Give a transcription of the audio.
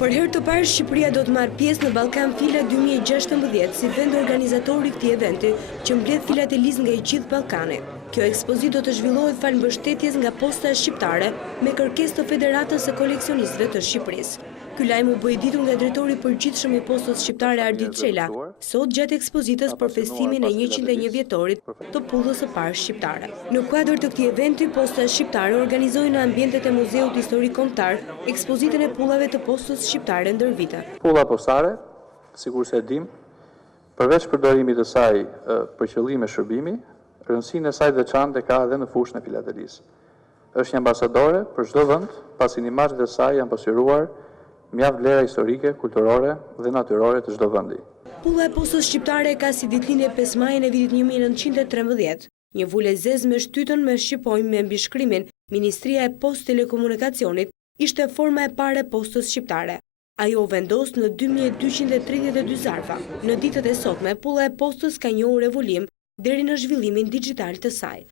Për herë të parë, Shqipëria do të marrë pjesë në Ballkan Fila 2016 si vend organizator i këtij eventi që mbledh filatelist nga i gjithë Ballkani. Kjo ekspozitë do të zhvillohet fal mbështetjes nga Posta Shqiptare me kërkesë të Federatës së Koleksionistëve të Shqipërisë. Ky lajm u bë i ditur nga drejtori i përgjithshëm i Postës Shqiptare Ardit Çela, sot gjatë ekspozitës për festimin e 101 vjetorit të pullës së parë shqiptare. Në kuadër të këtij eventi, Posta Shqiptare organizoi në ambientet e Muzeut Historik Kombëtar ekspozitën e pullave të Postës Shqiptare ndër vite. Pulla postare, sikur se e dim, përveç përdorimit të saj për qëllime shërbimi, rëndësinë e saj veçante ka edhe në fushën e filatelisë. Është një ambasadore për çdo vend, pasi imazhet e saj janë pasqyruar mjaft vlera historike, kulturore dhe natyrore të çdo vendi. Pulla e Postës Shqiptare ka si ditëlindje 5 majin e vitit 1913. Një vulë e zezë me shtytën me shqipojmë me mbishkrimin Ministria e Postë Telekomunikacionit ishte forma e parë e Postës Shqiptare. Ajo vendos në 2232 zarfa. Në ditët e sotme, pulla e postës ka njohur evolim deri në zhvillimin digital të saj.